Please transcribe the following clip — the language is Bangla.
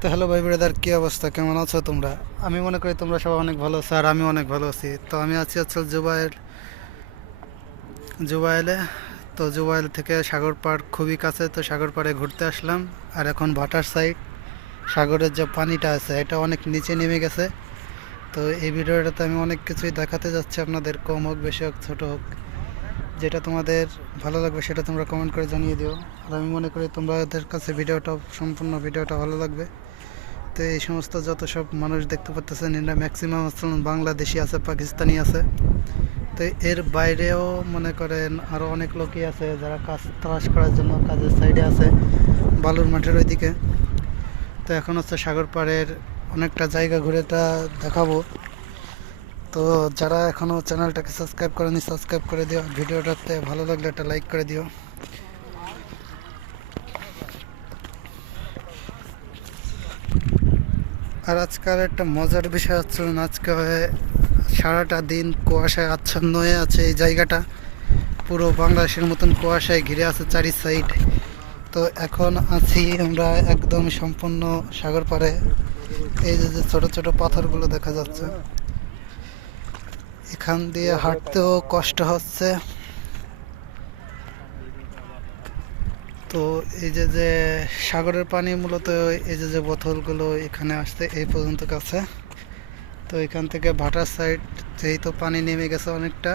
তো হ্যালো ভাই ব্রাদার, কি অবস্থা, কেমন আছো তোমরা? আমি মনে করি তোমরা সবাই অনেক ভালো আছো, আর আমি অনেক ভালো আছি। তো আমি আছি হচ্ছে জুবাইলে। তো জুবাইল থেকে সাগর পাড় খুবই কাছে, তো সাগর পাড়ে ঘুরতে আসলাম। আর এখন ভাটার সাইড, সাগরের যে পানিটা আছে এটা অনেক নিচে নেমে গেছে। তো এই ভিডিওটাতে আমি অনেক কিছুই দেখাতে যাচ্ছি আপনাদের, কম হোক বেশি হোক ছোট হোক, যেটা তোমাদের ভালো লাগবে সেটা তোমরা কমেন্ট করে জানিয়ে দিও। আর আমি মনে করি তোমাদের কাছে সম্পূর্ণ ভিডিওটা ভালো লাগবে। তো এই সমস্ত যত সব মানুষ দেখতে পাচ্ছেন, এরা ম্যাক্সিমাম আসলে বাংলাদেশি আছে, পাকিস্তানি আছে। তো এর বাইরেও মনে করেন আরও অনেক লোকই আছে যারা কাজ তালাশ করার জন্য কাজের সাইডে আছে, বালুর মাঠের ওইদিকে। তো এখন হচ্ছে সাগর পাড়ের অনেকটা জায়গা ঘুরে তা দেখাবো। তো যারা এখনও চ্যানেলটাকে সাবস্ক্রাইব করেনি, সাবস্ক্রাইব করে দিও। ভিডিওটাতে ভালো লাগলে একটা লাইক করে দিও। আর আজকাল একটা মজার বিষয় হচ্ছে, আজকে সারাটা দিন কুয়াশায় আচ্ছন্ন হয়ে আছে এই জায়গাটা। পুরো বাংলাদেশের মতন কুয়াশায় ঘিরে আছে চারি সাইড। তো এখন আছি আমরা একদম সম্পূর্ণ সাগর পাড়ে। এই যে যে ছোট ছোট পাথরগুলো দেখা যাচ্ছে, এখান দিয়ে হাঁটতেও কষ্ট হচ্ছে। তো এই যে যে সাগরের পানি মূলত, এই যে যে বোতলগুলো এখানে আসছে এই পর্যন্ত কাছে। তো এখান থেকে ভাটার সাইড যেহেতু পানি নেমে গেছে অনেকটা,